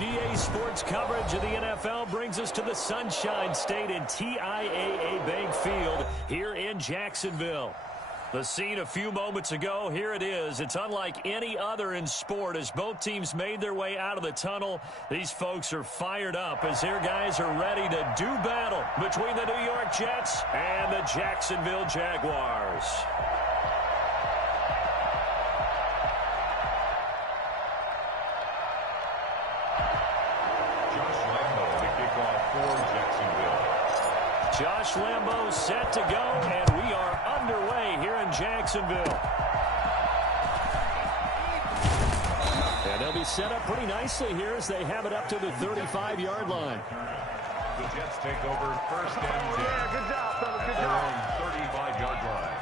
EA Sports coverage of the NFL brings us to the Sunshine State and TIAA Bank Field here in Jacksonville. The scene a few moments ago, here it is. It's unlike any other in sport as both teams made their way out of the tunnel. These folks are fired up as their guys are ready to do battle between the New York Jets and the Jacksonville Jaguars. Josh Lambo set to go, and we are underway here in Jacksonville. And they'll be set up pretty nicely here as they have it up to the 35-yard line. The Jets take over first and 10. Yeah, good job, fellas. Good job. At their own 35-yard line.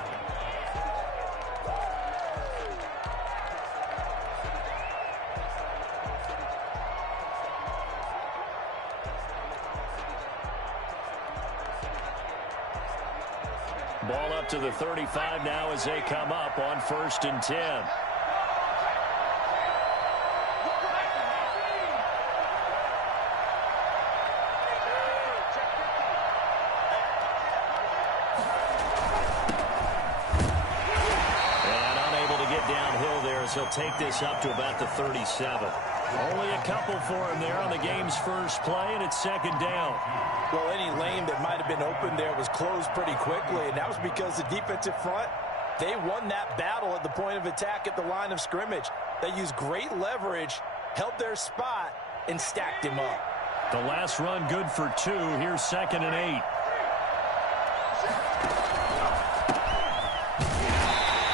Ball up to the 35 now as they come up on first and 10. And unable to get downhill there as he'll take this up to about the 37. Only a couple for him there on the game's first play, and it's second down. Well, any lane that might have been open there was closed pretty quickly, and that was because the defensive front, they won that battle at the point of attack at the line of scrimmage. They used great leverage, held their spot, and stacked him up. The last run good for 2. Here's second and 8.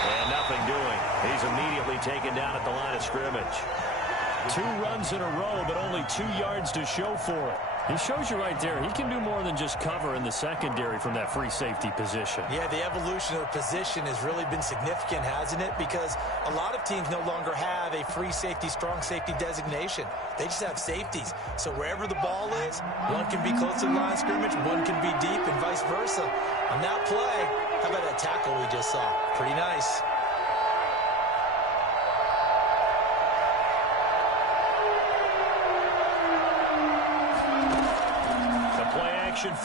And nothing doing. He's immediately taken down at the line of scrimmage. 2 runs in a row, but only 2 yards to show for it. He shows you right there, he can do more than just cover in the secondary from that free safety position. Yeah, the evolution of the position has really been significant, hasn't it? Because a lot of teams no longer have a free safety, strong safety designation. They just have safeties. So wherever the ball is, one can be close to the line of scrimmage, one can be deep, and vice versa. On that play, how about that tackle we just saw? Pretty nice.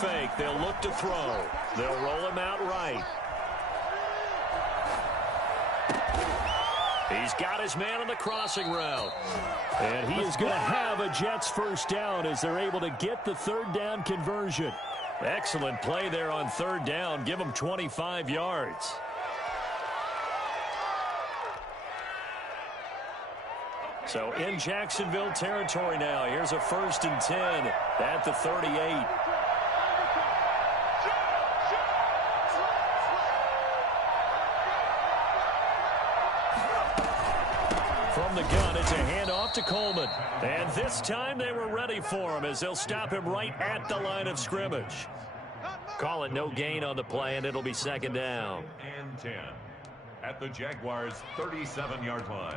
Fake. They'll look to throw. They'll roll him out right. He's got his man on the crossing route. And he is going to have a Jets first down as they're able to get the third down conversion. Excellent play there on third down. Give them 25 yards. So in Jacksonville territory now. Here's a first and 10 at the 38. From the gun, it's a handoff to Coleman. And this time they were ready for him as they'll stop him right at the line of scrimmage. Call it no gain on the play, and it'll be second down. And 10 at the Jaguars' 37-yard line.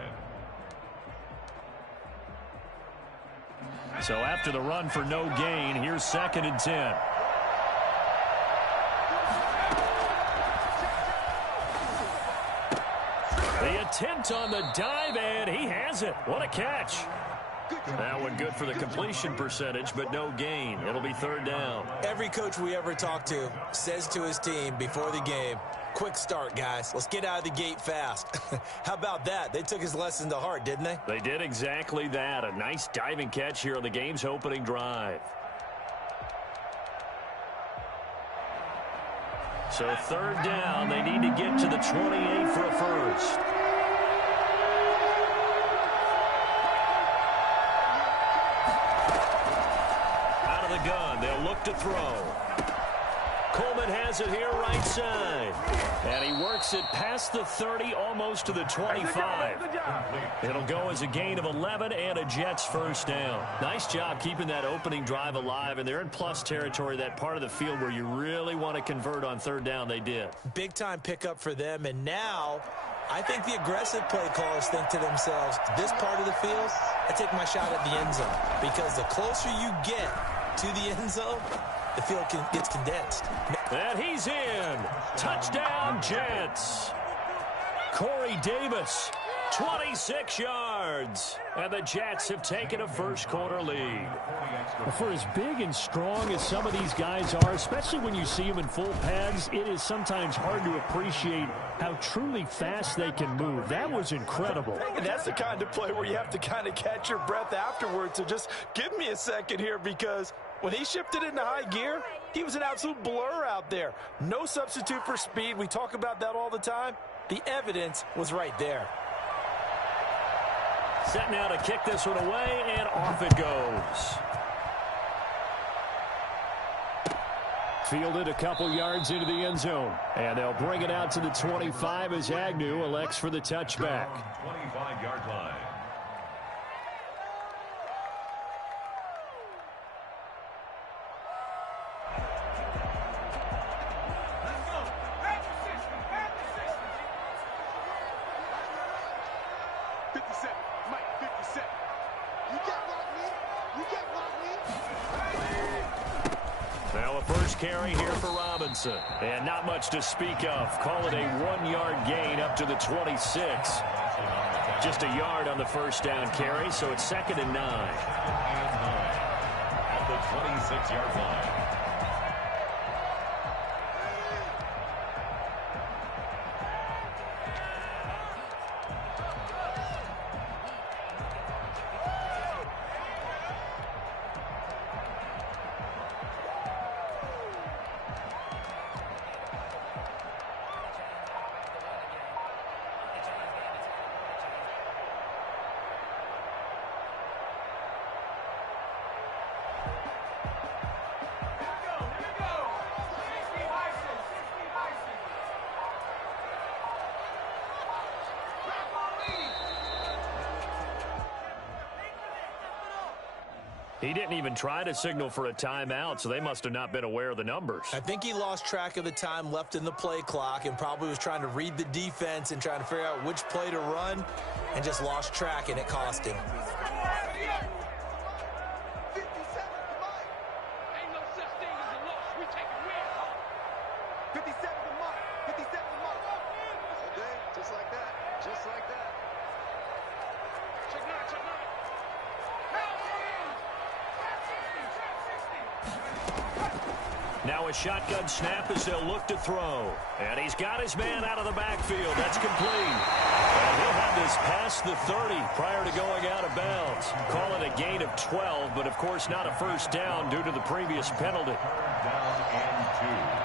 So after the run for no gain, here's second and 10. The attempt on the dive, and he has it. What a catch. That one good for the completion percentage, but no gain. It'll be third down. Every coach we ever talk to says to his team before the game, quick start, guys. Let's get out of the gate fast. How about that? They took his lesson to heart, didn't they? They did exactly that. A nice diving catch here on the game's opening drive. So third down, they need to get to the 28 for a first. Out of the gun, they'll look to throw. Coleman has it here right side. And he works it past the 30, almost to the 25. It'll go as a gain of 11 and a Jets first down. Nice job keeping that opening drive alive, and they're in plus territory, that part of the field where you really want to convert on third down. They did. Big-time pickup for them, and now I think the aggressive play callers think to themselves, this part of the field, I take my shot at the end zone, because the closer you get to the end zone, the field gets condensed. And he's in. Touchdown, Jets. Corey Davis 26 yards. And the Jets have taken a first-quarter lead. Well, for as big and strong as some of these guys are, especially when you see them in full pads, it is sometimes hard to appreciate how truly fast they can move. That was incredible. And that's the kind of play where you have to kind of catch your breath afterwards. So just give me a second here, because when he shifted into high gear, he was an absolute blur out there. No substitute for speed. We talk about that all the time. The evidence was right there. Set now to kick this one away, and off it goes. Fielded a couple yards into the end zone. And they'll bring it out to the 25 as Agnew elects for the touchback. 25-yard line. Carry here for Robinson. And not much to speak of. Call it a 1-yard gain up to the 26. Just a yard on the first down carry, so it's 2nd and 9. At the 26-yard line. He didn't even try to signal for a timeout, so they must have not been aware of the numbers. I think he lost track of the time left in the play clock and probably was trying to read the defense and trying to figure out which play to run and just lost track, and it cost him. Now a shotgun snap as they'll look to throw. And he's got his man out of the backfield. That's complete. And he'll have this past the 30 prior to going out of bounds. Call it a gain of 12, but of course not a first down due to the previous penalty. 3rd down and 2.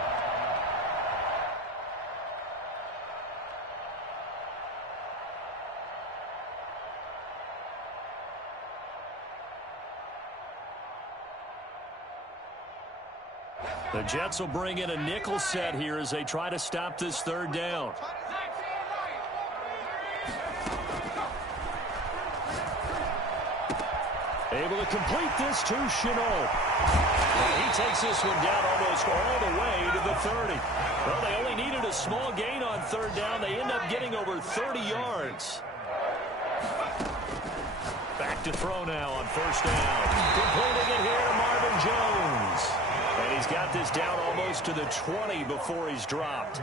The Jets will bring in a nickel set here as they try to stop this 3rd down. Able to complete this to Shenault. He takes this one down almost all the way to the 30. Well, they only needed a small gain on 3rd down. They end up getting over 30 yards. Back to throw now on 1st down. Completing it here to Marvin Jones. And he's got this down almost to the 20 before he's dropped.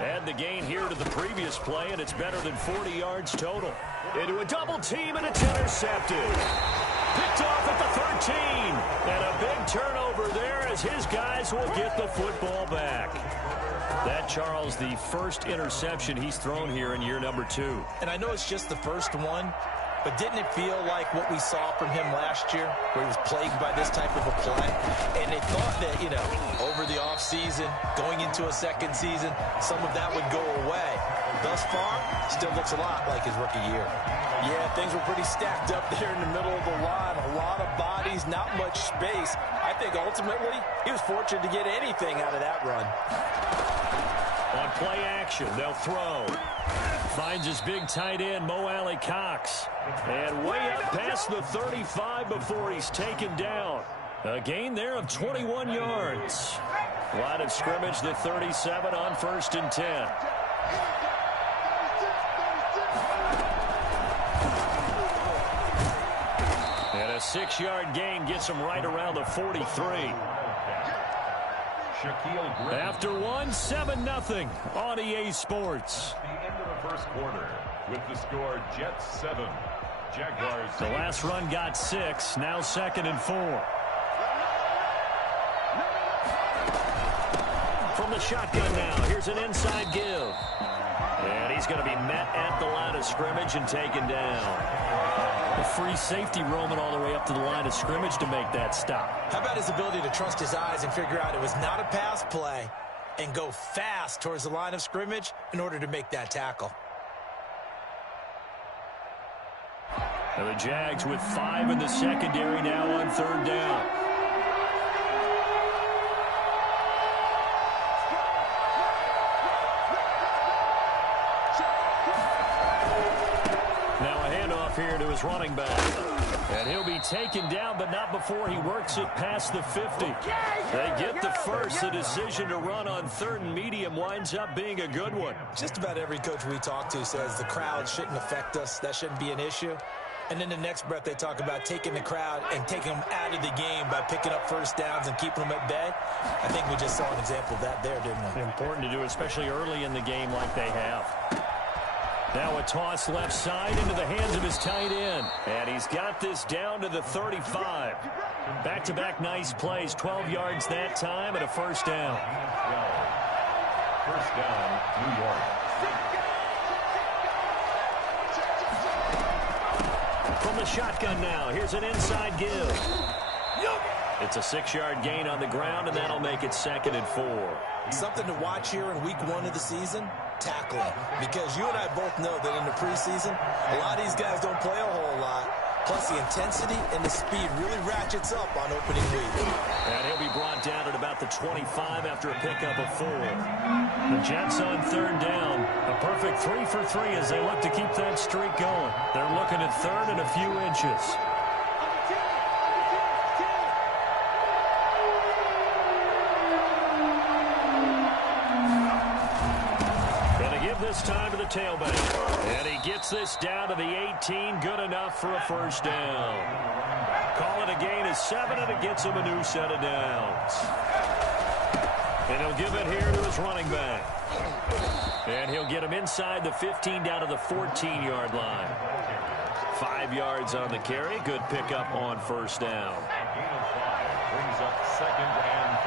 Add the gain here to the previous play, and it's better than 40 yards total. Into a double team, and it's intercepted. Picked off at the 13. And a big turnover there as his guys will get the football back. That, Charles, the first interception he's thrown here in year number 2. And I know it's just the first one, but didn't it feel like what we saw from him last year, where he was plagued by this type of a play? And they thought that, over the offseason, going into a second season, some of that would go away. Thus far, still looks a lot like his rookie year. Yeah, things were pretty stacked up there in the middle of the line. A lot of bodies, not much space. I think ultimately, he was fortunate to get anything out of that run. On play action, they'll throw. Finds his big tight end, Mo Alley-Cox. And way up past the 35 before he's taken down. A gain there of 21 yards. Line of scrimmage, the 37 on 1st and 10. And a 6-yard gain gets him right around the 43. After one, 7-0 on EA Sports. The end of the first quarter. With the score, Jets 7, Jaguars 6. The last run got 6. Now 2nd and 4. From the shotgun now. Here's an inside give. And he's going to be met at the line of scrimmage and taken down. A free safety roaming all the way up to the line of scrimmage to make that stop. How about his ability to trust his eyes and figure out it was not a pass play and go fast towards the line of scrimmage in order to make that tackle. And the Jags with 5 in the secondary now on 3rd down. Here to his running back. And he'll be taken down, but not before he works it past the 50. They get the first. The decision to run on 3rd and medium winds up being a good one. Just about every coach we talk to says the crowd shouldn't affect us. That shouldn't be an issue. And then the next breath they talk about taking the crowd and taking them out of the game by picking up first downs and keeping them at bay. I think we just saw an example of that there, didn't we? Important to do, especially early in the game like they have. Now a toss left side into the hands of his tight end. And he's got this down to the 35. Back-to-back nice plays. 12 yards that time and a first down. First down, New York. From the shotgun now. Here's an inside give. It's a 6-yard gain on the ground, and that'll make it 2nd and 4. Something to watch here in week 1 of the season, tackling. Because you and I both know that in the preseason, a lot of these guys don't play a whole lot. Plus, the intensity and the speed really ratchets up on opening week. And he'll be brought down at about the 25 after a pickup of 4. The Jets on 3rd down. A perfect 3 for 3 as they look to keep that streak going. They're looking at 3rd and a few inches. This time to the tailback. And he gets this down to the 18. Good enough for a first down. Call it a gain of 7, and it gets him a new set of downs. And he'll give it here to his running back. And he'll get him inside the 15 down to the 14-yard line. 5 yards on the carry. Good pickup on first down. Gain of 5 brings up 2nd and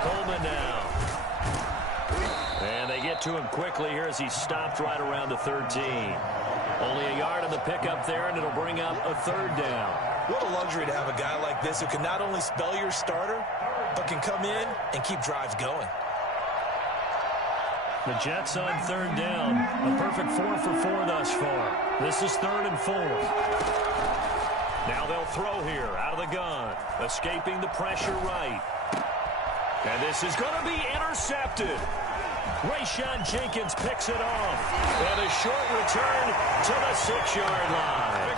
5. Coleman now. And they get to him quickly here as he stopped right around the 13. Only a yard on the pickup there, and it'll bring up a 3rd down. What a luxury to have a guy like this who can not only spell your starter, but can come in and keep drives going. The Jets on 3rd down. A perfect 4 for 4 thus far. This is 3rd and 4. Now they'll throw here out of the gun. Escaping the pressure right. And this is going to be intercepted. Rayshawn Jenkins picks it off. And a short return to the 6-yard line.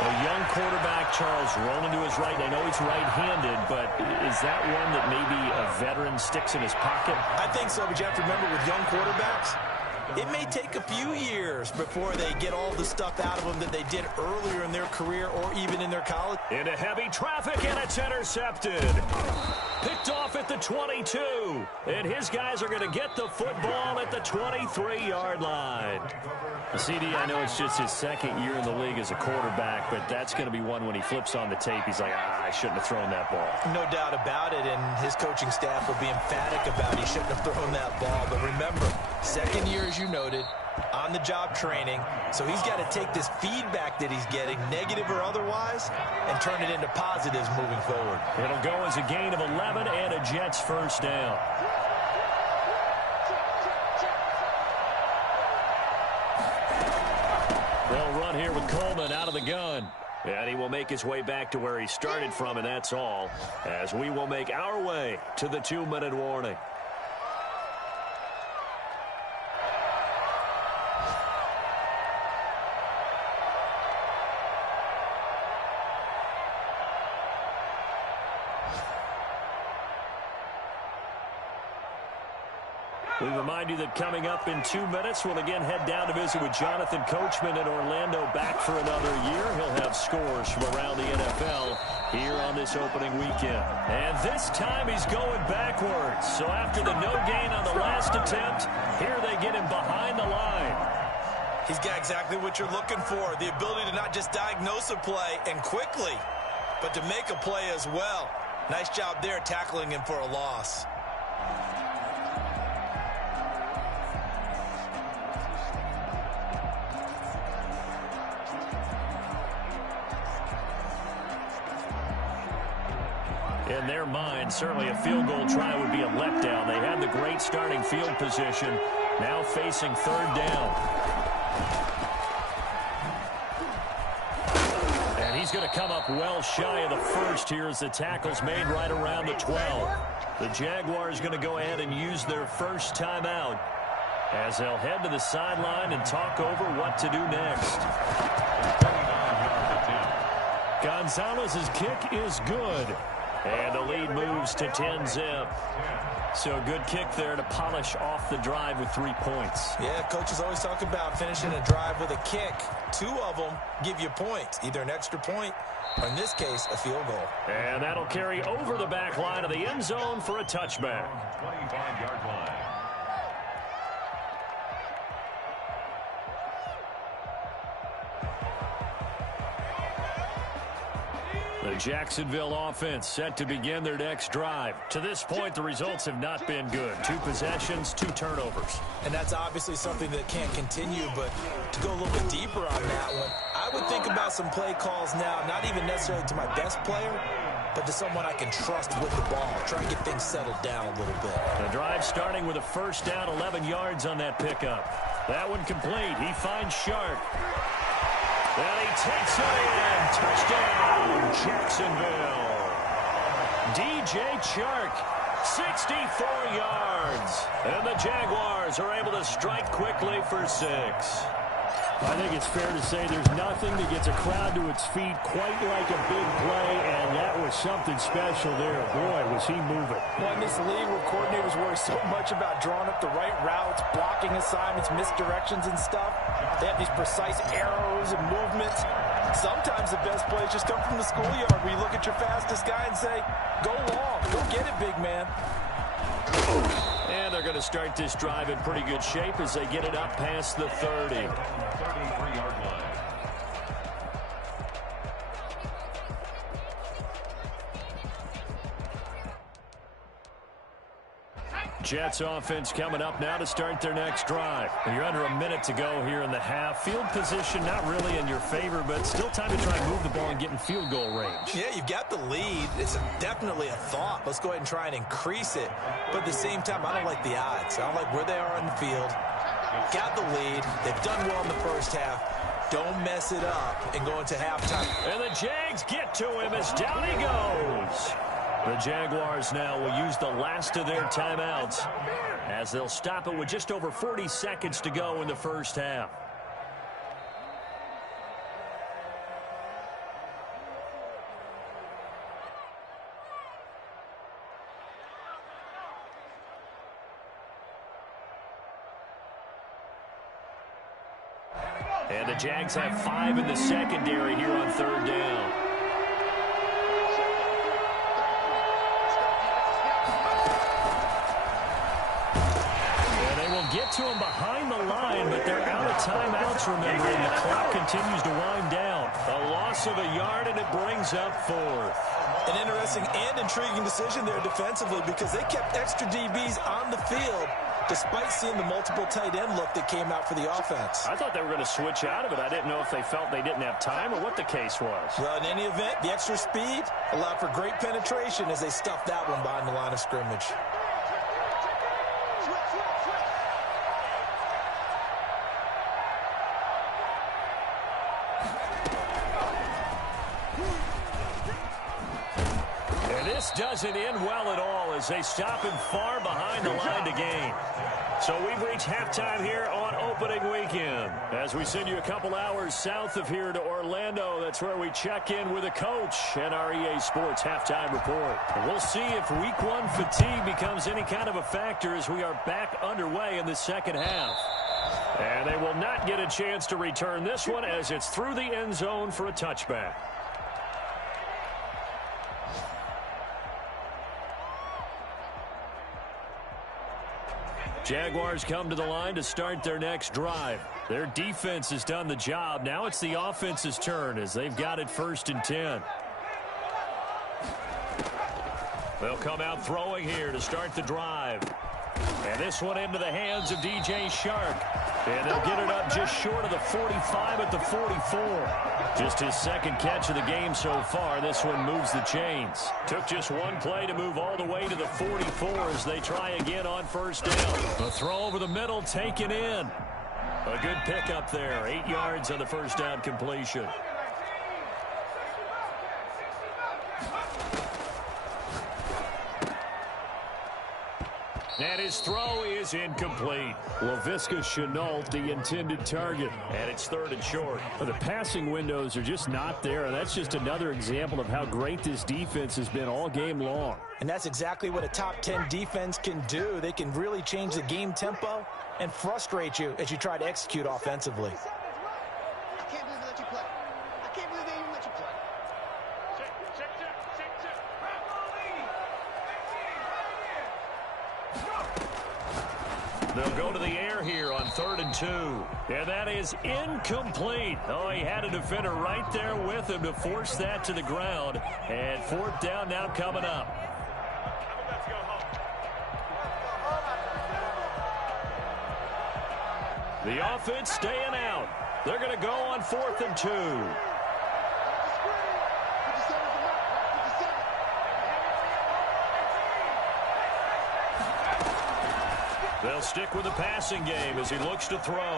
A young quarterback, Charles, rolling to his right. I know he's right-handed, but is that one that maybe a veteran sticks in his pocket? I think so, but you have to remember with young quarterbacks, it may take a few years before they get all the stuff out of them that they did earlier in their career or even in their college. Into heavy traffic, and it's intercepted. Picked off at the 22. And his guys are going to get the football at the 23-yard line. CD, I know it's just his 2nd year in the league as a quarterback, but that's going to be one when he flips on the tape. He's like, I shouldn't have thrown that ball. No doubt about it, and his coaching staff will be emphatic about he shouldn't have thrown that ball. But remember, 2nd year, as you noted, on-the-job training. So he's got to take this feedback that he's getting, negative or otherwise, and turn it into positives moving forward. It'll go as a gain of 11 and a Jets first down. They'll run here with Coleman out of the gun. And he will make his way back to where he started from, and that's all, as we will make our way to the 2-minute warning. We remind you that coming up in 2 minutes, we'll again head down to visit with Jonathan Coachman in Orlando, back for another year. He'll have scores from around the NFL here on this opening weekend. And this time he's going backwards. So after the no gain on the last attempt, here they get him behind the line. He's got exactly what you're looking for, the ability to not just diagnose a play and quickly, but to make a play as well. Nice job there tackling him for a loss. In their mind, certainly a field goal try would be a letdown. They had the great starting field position, now facing third down. And he's going to come up well shy of the first here as the tackle's made right around the 12. The Jaguars going to go ahead and use their first timeout as they'll head to the sideline and talk over what to do next. Gonzalez's kick is good. And the lead moves to 10-zip. So a good kick there to polish off the drive with 3 points. Yeah, coaches always talk about finishing a drive with a kick. 2 of them give you points, either an extra point or, in this case, a field goal. And that'll carry over the back line of the end zone for a touchback. 25-yard line. The Jacksonville offense set to begin their next drive. To this point, the results have not been good. 2 possessions, 2 turnovers. And that's obviously something that can't continue, but to go a little bit deeper on that one, I would think about some play calls now, not even necessarily to my best player, but to someone I can trust with the ball. Try and get things settled down a little bit. The drive starting with a first down, 11 yards on that pickup. That one complete. He finds Sharp. And he takes it in. Touchdown, Jacksonville. DJ Chark, 64 yards. And the Jaguars are able to strike quickly for 6. I think it's fair to say there's nothing that gets a crowd to its feet quite like a big play, and that was something special there. Boy, was he moving. Well, in this league where coordinators worry so much about drawing up the right routes, blocking assignments, misdirections and stuff, they have these precise arrows and movements. Sometimes the best plays just come from the schoolyard where you look at your fastest guy and say, go long, go get it, big man. And they're going to start this drive in pretty good shape as they get it up past the 30. 33-yard line. Jets offense coming up now to start their next drive. You're under a minute to go here in the half. Field position not really in your favor, but still time to try and move the ball and get in field goal range. Yeah, you've got the lead. It's definitely a thought. Let's go ahead and try and increase it. But at the same time, I don't like the odds. I don't like where they are on the field. Got the lead. They've done well in the first half. Don't mess it up and go into halftime. And the Jags get to him as down he goes. The Jaguars now will use the last of their timeouts as they'll stop it with just over 40 seconds to go in the first half. And the Jags have 5 in the secondary here on third down. Get to him behind the line, but they're out of timeouts, remember, and the clock continues to wind down. A loss of a yard, and it brings up 4th. An interesting and intriguing decision there defensively because they kept extra DBs on the field despite seeing the multiple tight end look that came out for the offense. I thought they were going to switch out of it. I didn't know if they felt they didn't have time or what the case was. Well, in any event, the extra speed allowed for great penetration as they stuffed that one behind the line of scrimmage. This doesn't end well at all as they stop him far behind the line to gain. So we've reached halftime here on opening weekend. As we send you a couple hours south of here to Orlando, that's where we check in with a coach and our EA Sports halftime report. And we'll see if week one fatigue becomes any kind of a factor as we are back underway in the second half. And they will not get a chance to return this one as it's through the end zone for a touchback. Jaguars come to the line to start their next drive. Their defense has done the job. Now it's the offense's turn as they've got it 1st and 10. They'll come out throwing here to start the drive. And this one into the hands of DJ Chark. And they'll get it up just short of the 45 at the 44. Just his second catch of the game so far. This one moves the chains. Took just one play to move all the way to the 44 as they try again on 1st down. A throw over the middle taken in. A good pickup there. 8 yards on the 1st down completion. And his throw is incomplete. Laviska Shenault, the intended target. And it's 3rd and short. But the passing windows are just not there. And that's just another example of how great this defense has been all game long. And that's exactly what a top 10 defense can do. They can really change the game tempo and frustrate you as you try to execute offensively. I can't believe they let you play. I can't believe they even let you play. They'll go to the air here on 3rd and 2. And that is incomplete. Oh, he had a defender right there with him to force that to the ground. And 4th down now coming up. The offense staying out. They're going to go on 4th and 2. They'll stick with the passing game as he looks to throw.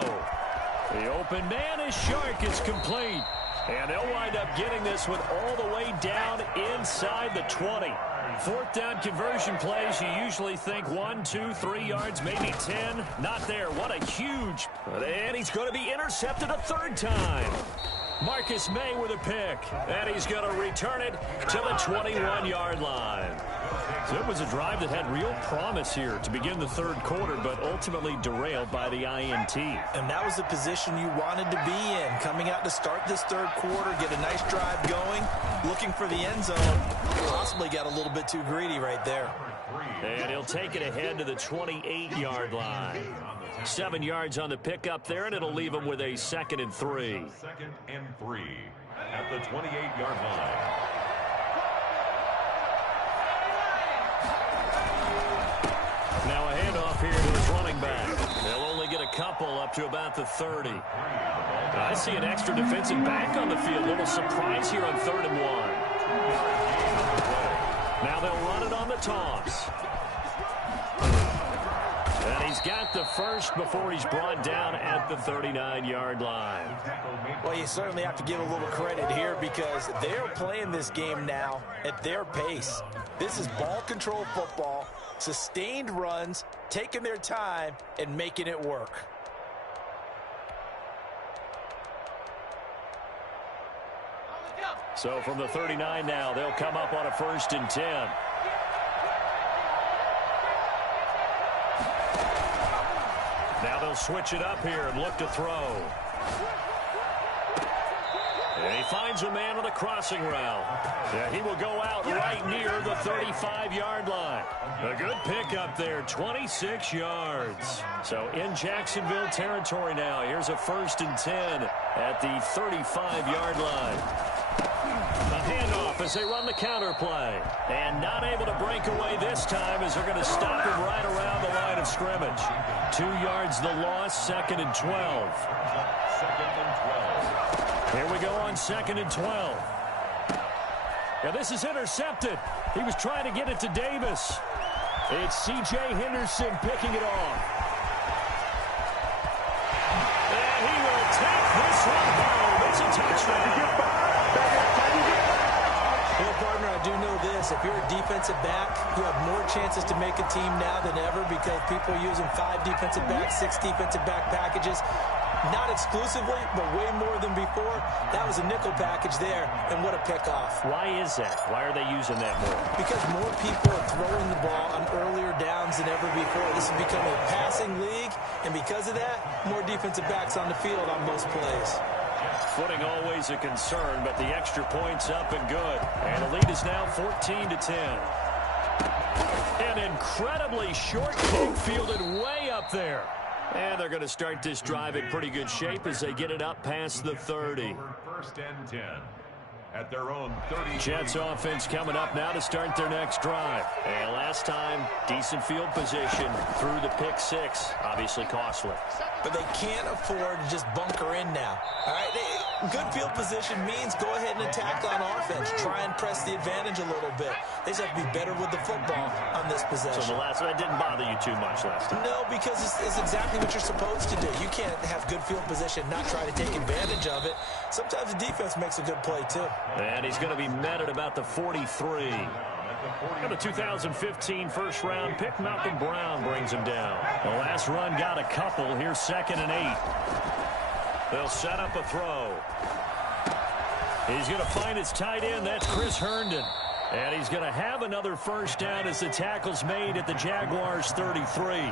The open man is Chark. It's complete. And they'll wind up getting this one all the way down inside the 20. 4th down conversion plays, you usually think 1, 2, 3 yards, maybe 10. Not there. What a huge. And he's going to be intercepted a 3rd time. Marcus May with a pick. And he's going to return it to the 21-yard line. So it was a drive that had real promise here to begin the 3rd quarter, but ultimately derailed by the INT. And that was the position you wanted to be in, coming out to start this 3rd quarter, get a nice drive going, looking for the end zone. Possibly got a little bit too greedy right there. And he'll take it ahead to the 28-yard line. 7 yards on the pickup there, and it'll leave him with a 2nd and 3. 2nd and 3 at the 28-yard line. Now a handoff here to his running back. They'll only get a couple up to about the 30. I see an extra defensive back on the field. A little surprise here on 3rd and 1. Now they'll run it on the toss. And he's got the first before he's brought down at the 39-yard line. Well, you certainly have to give a little credit here because they're playing this game now at their pace. This is ball control football, sustained runs, taking their time, and making it work. So from the 39 now, they'll come up on a 1st and 10. Now they'll switch it up here and look to throw. And he finds a man on the crossing route. Yeah, he will go out right near the 35-yard line. A good pickup there, 26 yards. So in Jacksonville territory now. Here's a 1st and 10 at the 35-yard line. A handoff as they run the counter play. And not able to break away this time as they're going to stop him right around the line of scrimmage. 2 yards the loss, 2nd and 12. 2nd and 12. Here we go on 2nd and 12. Now this is intercepted. He was trying to get it to Davis. It's C.J. Henderson picking it off. And he will take this one home. It's a touchdown. Partner, I do know this. If you're a defensive back, you have more chances to make a team now than ever because people are using 5 defensive backs, 6 defensive back packages. Not exclusively, but way more than before. That was a nickel package there, and what a pickoff. Why is that? Why are they using that more? Because more people are throwing the ball on earlier downs than ever before. This has become a passing league, and because of that, more defensive backs on the field on most plays. Footing always a concern, but the extra point's up and good. And the lead is now 14-10. An incredibly short kick fielded way up there. And they're going to start this drive in pretty good shape as they get it up past the 30. First and 10 at their own 30. Jets offense coming up now to start their next drive. And last time, decent field position through the pick 6. Obviously costly. But they can't afford to just bunker in now. All right, good field position means go ahead and attack on offense. Try and press the advantage a little bit. They just have to be better with the football on this possession. So the last one didn't bother you too much last time? No, because it's exactly what you're supposed to do. You can't have good field position, not try to take advantage of it. Sometimes the defense makes a good play, too. And he's going to be met at about the 43. And the 2015 first-round pick, Malcolm Brown, brings him down. The last run got a couple. Here's 2nd and 8. They'll set up a throw. He's going to find his tight end. That's Chris Herndon. And he's going to have another first down as the tackle's made at the Jaguars' 33.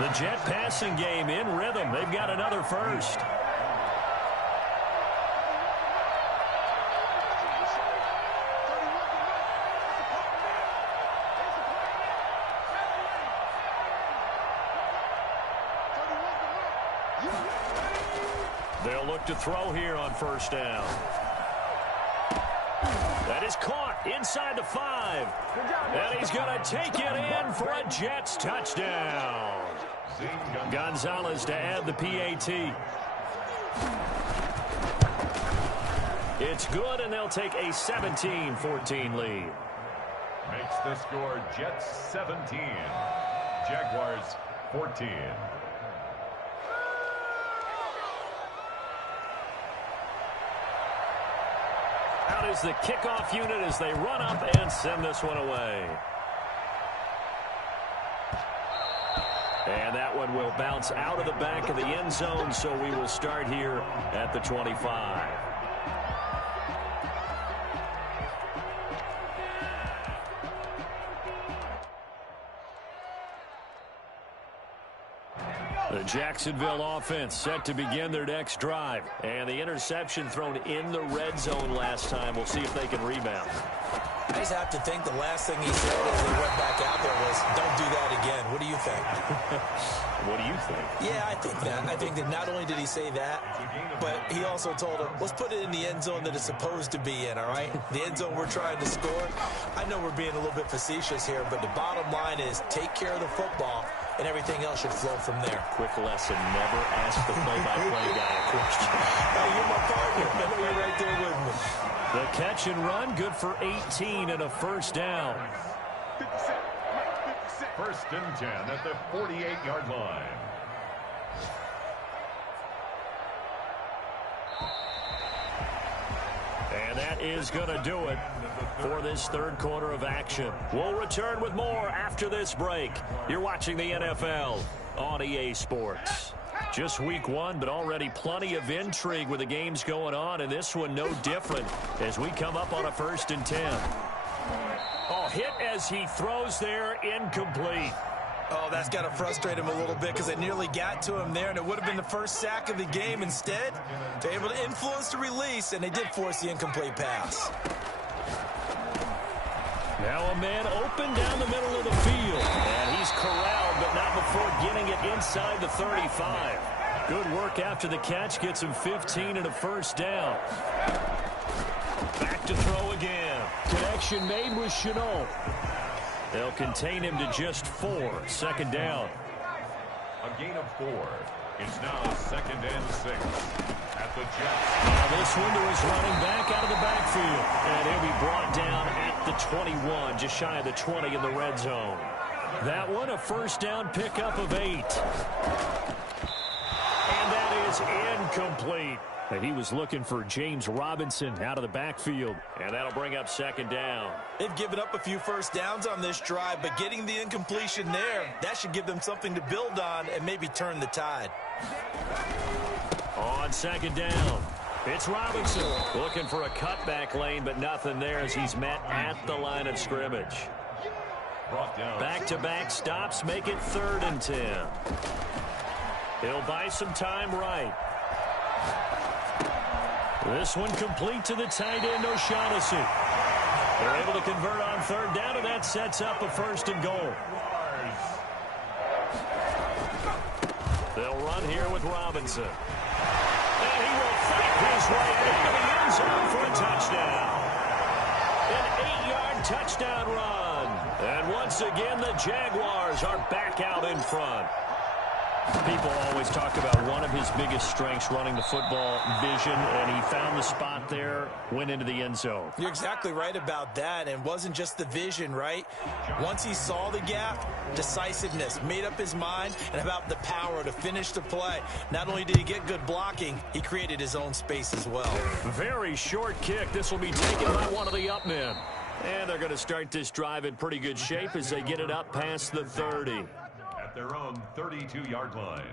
The Jet passing game in rhythm. They've got another first. They'll look to throw here on first down. That is caught inside the 5. And he's going to take it in for a Jets touchdown. Gonzalez to add the PAT. It's good, and they'll take a 17-14 lead. Makes the score Jets 17, Jaguars 14. Out is the kickoff unit as they run up and send this one away. And that one will bounce out of the back of the end zone, so we will start here at the 25. The Jacksonville offense set to begin their next drive. And the interception thrown in the red zone last time. We'll see if they can rebound. I just have to think the last thing he said as they went back out there was, don't do that again. What do you think? What do you think? Yeah, I think that. I think that not only did he say that, but he also told him, let's put it in the end zone that it's supposed to be in, all right? The end zone we're trying to score. I know we're being a little bit facetious here, but the bottom line is take care of the football, and everything else should flow from there. Quick lesson, never ask the play-by-play guy a question. Hey, you're my partner. I know you're right there with me. The catch and run, good for 18 and a first down. First and 10 at the 48-yard line. And that is going to do it for this third quarter of action. We'll return with more after this break. You're watching the NFL on EA Sports. Just week 1, but already plenty of intrigue with the games going on, and this one no different as we come up on a 1st and 10. Oh, hit as he throws there, incomplete. Oh, that's got to frustrate him a little bit because they nearly got to him there, and it would have been the first sack of the game. Instead, they're able to influence the release, and they did force the incomplete pass. Now a man open down the middle of the field, and he's corralled, but not before getting it inside the 35. Good work after the catch, gets him 15 and a first down. Back to throw again. Connection made with Shenault. They'll contain him to just 4. 2nd down. A gain of 4. It's now 2nd and 6 at the Jets. Now this one to his running back out of the backfield. And he'll be brought down at the 21, just shy of the 20 in the red zone. That one, a first down pickup of 8. And that is incomplete. He was looking for James Robinson out of the backfield. And that'll bring up second down. They've given up a few first downs on this drive, but getting the incompletion there, that should give them something to build on and maybe turn the tide. On second down, it's Robinson looking for a cutback lane, but nothing there as he's met at the line of scrimmage. Back-to-back stops make it 3rd and 10. He'll buy some time right. This one complete to the tight end, O'Shaughnessy. They're able to convert on 3rd down, and that sets up a 1st and goal. They'll run here with Robinson. And he will fight his way into the end zone for a touchdown. An 8-yard touchdown run. And once again, the Jaguars are back out in front. People always talk about one of his biggest strengths, running the football, vision, and he found the spot there, went into the end zone. You're exactly right about that, and it wasn't just the vision, right? Once he saw the gap, decisiveness, made up his mind, and about the power to finish the play. Not only did he get good blocking, he created his own space as well. Very short kick. This will be taken by one of the up men. And they're going to start this drive in pretty good shape as they get it up past the 30. Their own 32-yard line.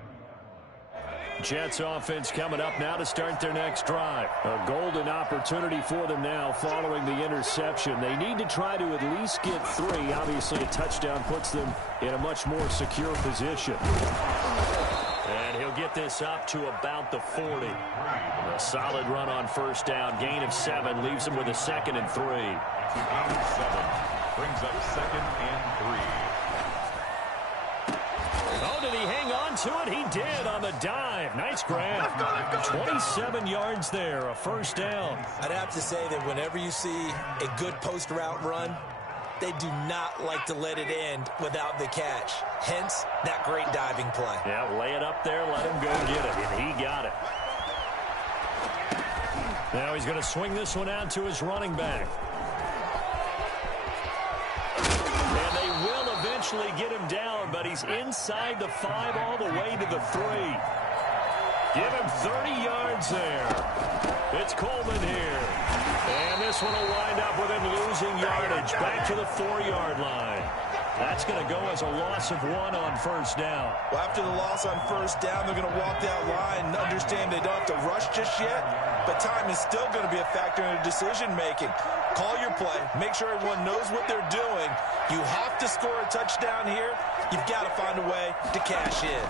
Jets offense coming up now to start their next drive. A golden opportunity for them now following the interception. They need to try to at least get 3. Obviously, a touchdown puts them in a much more secure position. And he'll get this up to about the 40. A solid run on 1st down. Gain of 7 leaves them with a 2nd and 3. It's a gain of 7. Brings up 2nd and 3. Oh, did he hang on to it? He did on the dive. Nice grab. 27 yards there, a 1st down. I'd have to say that whenever you see a good post route run, they do not like to let it end without the catch. Hence, that great diving play. Yeah, lay it up there, let him go get it, and he got it. Now he's going to swing this one out to his running back. And they will eventually get him down, but he's inside the 5 all the way to the 3. Give him 30 yards there. It's Coleman here. And this one will wind up with him losing yardage back to the 4-yard line. That's going to go as a loss of 1 on 1st down. Well, after the loss on 1st down, they're going to walk that line and understand they don't have to rush just yet, but time is still going to be a factor in their decision-making. Call your play. Make sure everyone knows what they're doing. You have to score a touchdown here. You've got to find a way to cash in.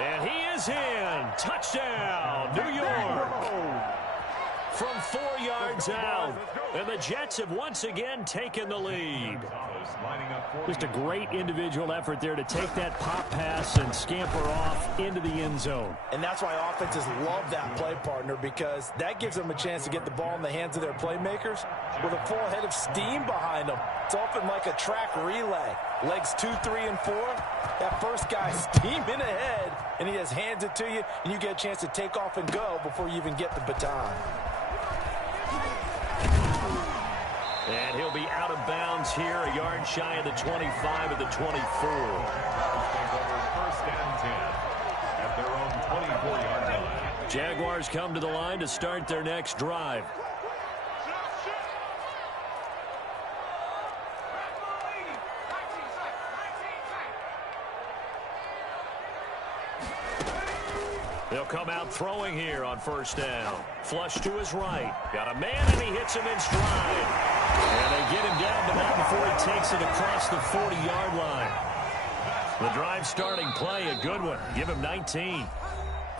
And he is in. Touchdown, New York. From 4 yards out. And the Jets have once again taken the lead. Just a great individual effort there to take that pop pass and scamper off into the end zone. And that's why offenses love that play, partner, because that gives them a chance to get the ball in the hands of their playmakers with a full head of steam behind them. It's often like a track relay. Legs 2, 3, and 4. That first guy steaming ahead, and he just hands it to you, and you get a chance to take off and go before you even get the baton. And he'll be out of bounds here, a yard shy of the 25 of the 24. First and 10 at their own 24-yard line. Jaguars come to the line to start their next drive. They'll come out throwing here on 1st down. Flush to his right. Got a man, and he hits him in stride. And they get him down, but not before he takes it across the 40-yard line. The drive starting play, a good one. Give him 19.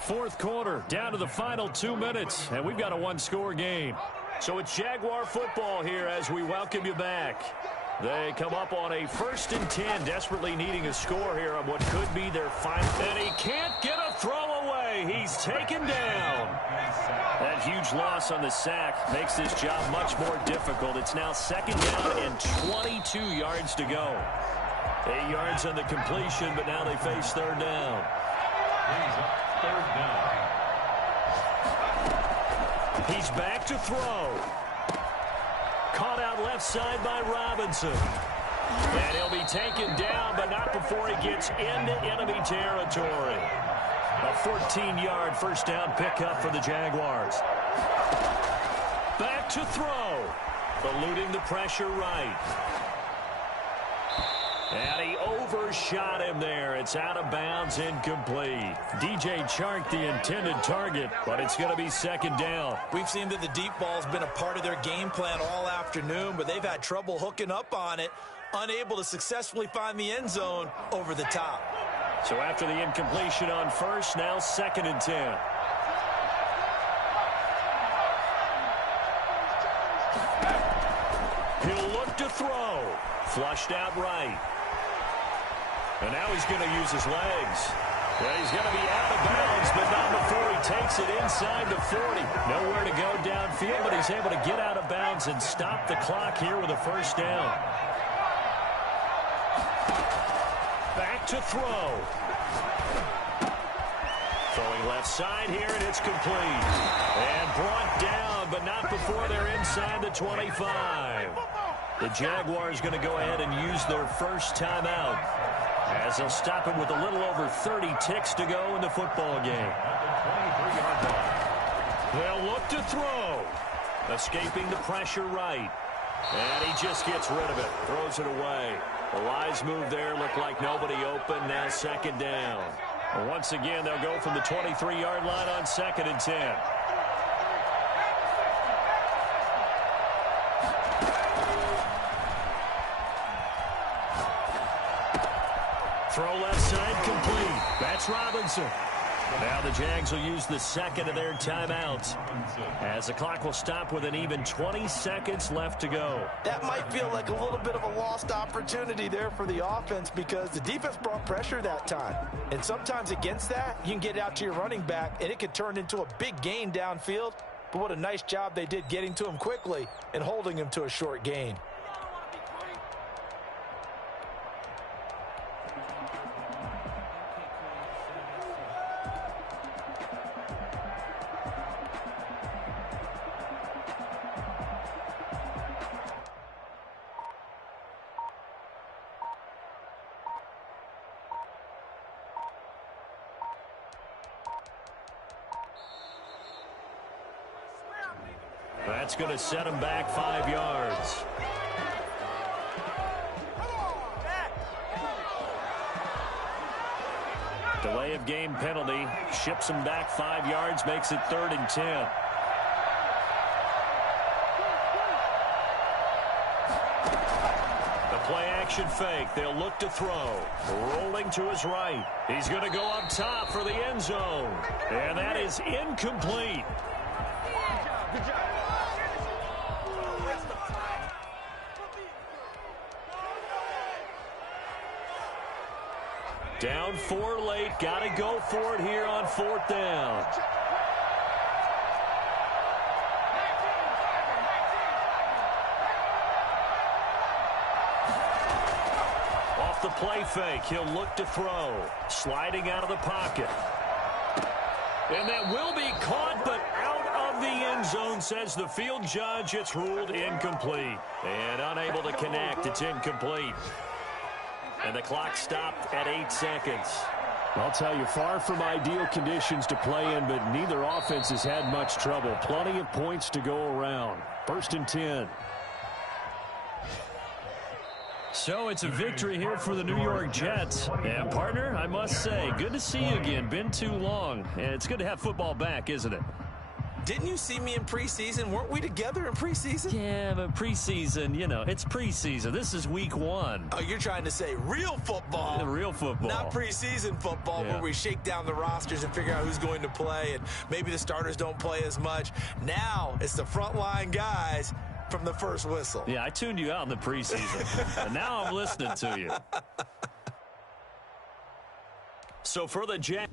4th quarter, down to the final 2 minutes, and we've got a 1-score game. So it's Jaguar football here as we welcome you back. They come up on a 1st and 10, desperately needing a score here on what could be their final. And he can't get a throw away. He's taken down. That huge loss on the sack makes this job much more difficult. It's now 2nd down and 22 yards to go. 8 yards on the completion, but now they face 3rd down. Brings up 3rd down. He's back to throw. Caught out left side by Robinson. And he'll be taken down, but not before he gets into enemy territory. A 14-yard first down pickup for the Jaguars. Back to throw. Eluding the pressure right. And he overshot him there. It's out of bounds, incomplete. DJ Chark, the intended target, but it's going to be second down. We've seen that the deep ball's been a part of their game plan all afternoon, but they've had trouble hooking up on it, unable to successfully find the end zone over the top. So after the incompletion on first, now 2nd and 10. He'll look to throw. Flushed out right. And now he's going to use his legs. Yeah, he's going to be out of bounds, but not before he takes it inside the 40. Nowhere to go downfield, but he's able to get out of bounds and stop the clock here with a first down. Back to throw. Throwing left side here, and it's complete. And brought down, but not before they're inside the 25. The Jaguars going to go ahead and use their first timeout, as they'll stop him with a little over 30 ticks to go in the football game. They'll look to throw. Escaping the pressure right. And he just gets rid of it. Throws it away. The wise move there. Looked like nobody open. Now 2nd down. And once again, they'll go from the 23-yard line on 2nd and 10. Throw left side complete. That's Robinson. Now the Jags will use the second of their timeouts, as the clock will stop with an even 20 seconds left to go. That might feel like a little bit of a lost opportunity there for the offense, because the defense brought pressure that time. And sometimes against that, you can get it out to your running back, and it could turn into a big gain downfield. But what a nice job they did getting to him quickly and holding him to a short gain. That's going to set him back 5 yards. Delay of game penalty ships him back 5 yards, makes it 3rd and 10. The play action fake. They'll look to throw. Rolling to his right. He's going to go up top for the end zone. And that is incomplete. Good job. Down 4 late. Got to go for it here on 4th down. Off the play fake, he'll look to throw. Sliding out of the pocket. And that will be caught, but out of the end zone, says the field judge. It's ruled incomplete. And unable to connect. It's incomplete. And the clock stopped at 8 seconds. I'll tell you, far from ideal conditions to play in, but neither offense has had much trouble. Plenty of points to go around. 1st and 10. So it's a victory here for the New York Jets. And, partner, I must say, good to see you again. Been too long. And it's good to have football back, isn't it? Didn't you see me in preseason? Weren't we together in preseason? Yeah, but preseason, you know, it's preseason. This is week 1. Oh, you're trying to say real football. Real football. Not preseason football, where we shake down the rosters and figure out who's going to play, and maybe the starters don't play as much. Now it's the frontline guys from the first whistle. Yeah, I tuned you out in the preseason, and now I'm listening to you. So for the Jets.